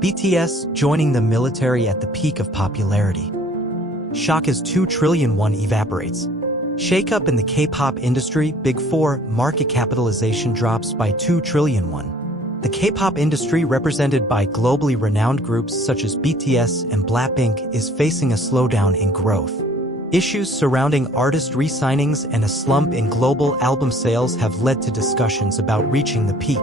BTS joining the military at the peak of popularity. Shock as 2 trillion won evaporates. Shakeup in the K-pop industry, Big Four, market capitalization drops by 2 trillion won. The K-pop industry, represented by globally renowned groups such as BTS and BLACKPINK, is facing a slowdown in growth. Issues surrounding artist re-signings and a slump in global album sales have led to discussions about reaching the peak.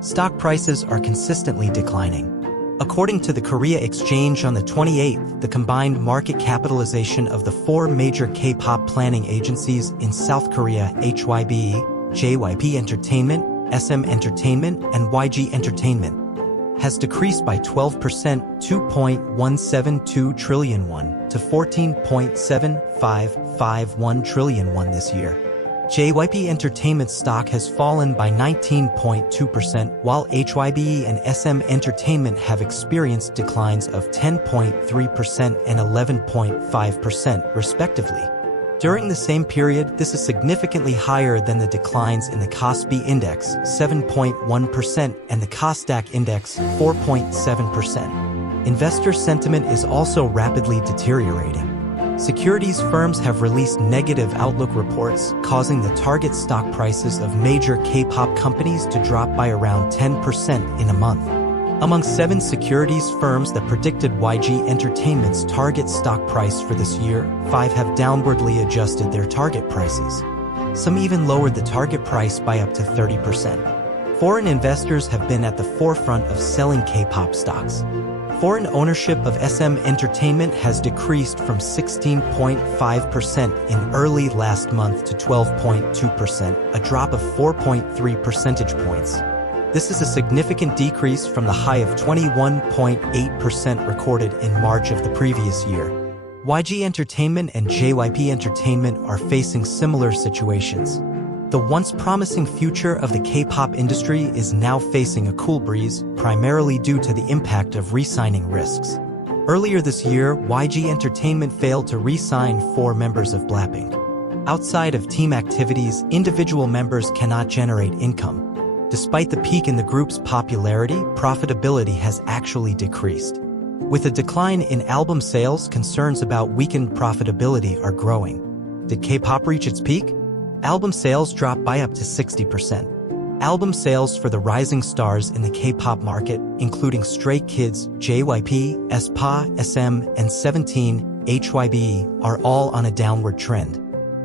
Stock prices are consistently declining. According to the Korea Exchange on the 28th, the combined market capitalization of the 4 major K-pop planning agencies in South Korea, HYBE, JYP Entertainment, SM Entertainment, and YG Entertainment, has decreased by 12%, 2.172 trillion won, to 14.7551 trillion won this year. JYP Entertainment stock has fallen by 19.2%, while HYBE and SM Entertainment have experienced declines of 10.3% and 11.5%, respectively. During the same period, this is significantly higher than the declines in the KOSPI index, 7.1%, and the KOSDAQ index, 4.7%. Investor sentiment is also rapidly deteriorating. Securities firms have released negative outlook reports, causing the target stock prices of major K-pop companies to drop by around 10% in a month. Among 7 securities firms that predicted YG Entertainment's target stock price for this year, 5 have downwardly adjusted their target prices. Some even lowered the target price by up to 30%. Foreign investors have been at the forefront of selling K-pop stocks. Foreign ownership of SM Entertainment has decreased from 16.5% in early last month to 12.2%, a drop of 4.3 percentage points. This is a significant decrease from the high of 21.8% recorded in March of the previous year. YG Entertainment and JYP Entertainment are facing similar situations. The once promising future of the K-pop industry is now facing a cool breeze, primarily due to the impact of re-signing risks. Earlier this year, YG Entertainment failed to re-sign 4 members of BLACKPINK. Outside of team activities, individual members cannot generate income. Despite the peak in the group's popularity, profitability has actually decreased. With a decline in album sales, concerns about weakened profitability are growing. Did K-pop reach its peak? Album sales dropped by up to 60%. Album sales for the rising stars in the K-pop market, including Stray Kids, JYP, aespa, SM, and 17, HYBE, are all on a downward trend.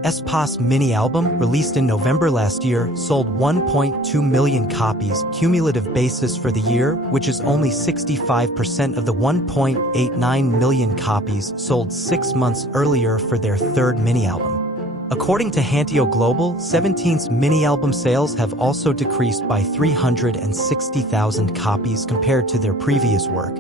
aespa's mini-album, released in November last year, sold 1.2 million copies cumulative basis for the year, which is only 65% of the 1.89 million copies sold 6 months earlier for their 3rd mini-album. According to Hanteo Global, 17's mini-album sales have also decreased by 360,000 copies compared to their previous work.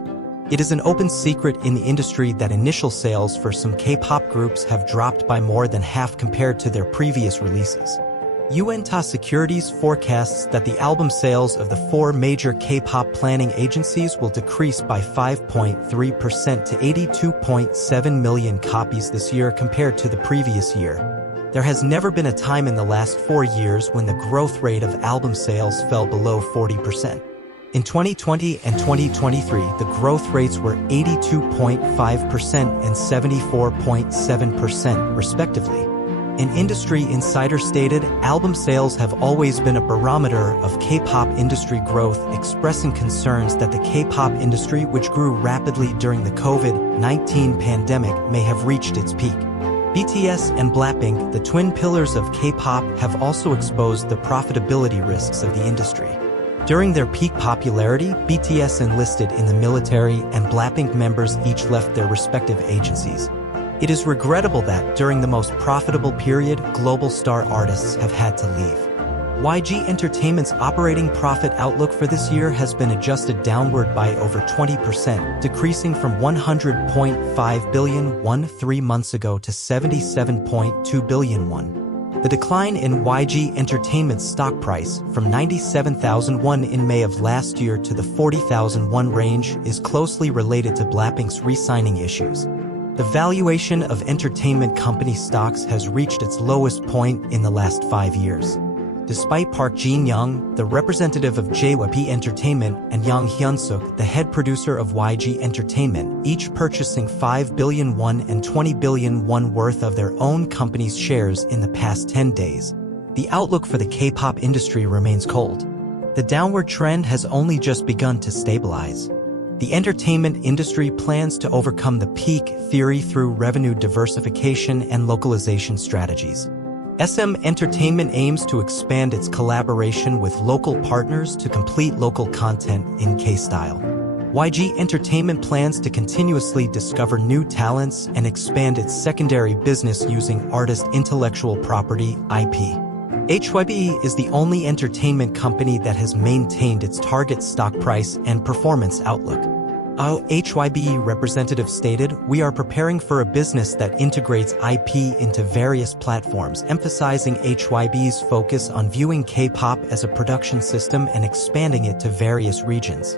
It is an open secret in the industry that initial sales for some K-pop groups have dropped by more than half compared to their previous releases. Yuanta Securities forecasts that the album sales of the 4 major K-pop planning agencies will decrease by 5.3% to 82.7 million copies this year compared to the previous year. There has never been a time in the last 4 years when the growth rate of album sales fell below 40%. In 2020 and 2023, the growth rates were 82.5% and 74.7%, respectively. An industry insider stated, album sales have always been a barometer of K-pop industry growth, expressing concerns that the K-pop industry, which grew rapidly during the COVID-19 pandemic, may have reached its peak. BTS and BLACKPINK, the twin pillars of K-pop, have also exposed the profitability risks of the industry. During their peak popularity, BTS enlisted in the military and BLACKPINK members each left their respective agencies. It is regrettable that, during the most profitable period, global star artists have had to leave. YG Entertainment's operating profit outlook for this year has been adjusted downward by over 20%, decreasing from 100.5 billion won 3 months ago to 77.2 billion won. The decline in YG Entertainment's stock price, from 97,000 won in May of last year to the 40,000 won range, is closely related to BLACKPINK's re-signing issues. The valuation of entertainment company stocks has reached its lowest point in the last 5 years. Despite Park Jin-young, the representative of JYP Entertainment, and Yang Hyun-suk, the head producer of YG Entertainment, each purchasing 5 billion won and 20 billion won worth of their own company's shares in the past 10 days, the outlook for the K-pop industry remains cold. The downward trend has only just begun to stabilize. The entertainment industry plans to overcome the peak theory through revenue diversification and localization strategies. SM Entertainment aims to expand its collaboration with local partners to complete local content in K-style. YG Entertainment plans to continuously discover new talents and expand its secondary business using artist intellectual property (IP). HYBE is the only entertainment company that has maintained its target stock price and performance outlook. A HYBE representative stated, "We are preparing for a business that integrates IP into various platforms, emphasizing HYBE's focus on viewing K-pop as a production system and expanding it to various regions."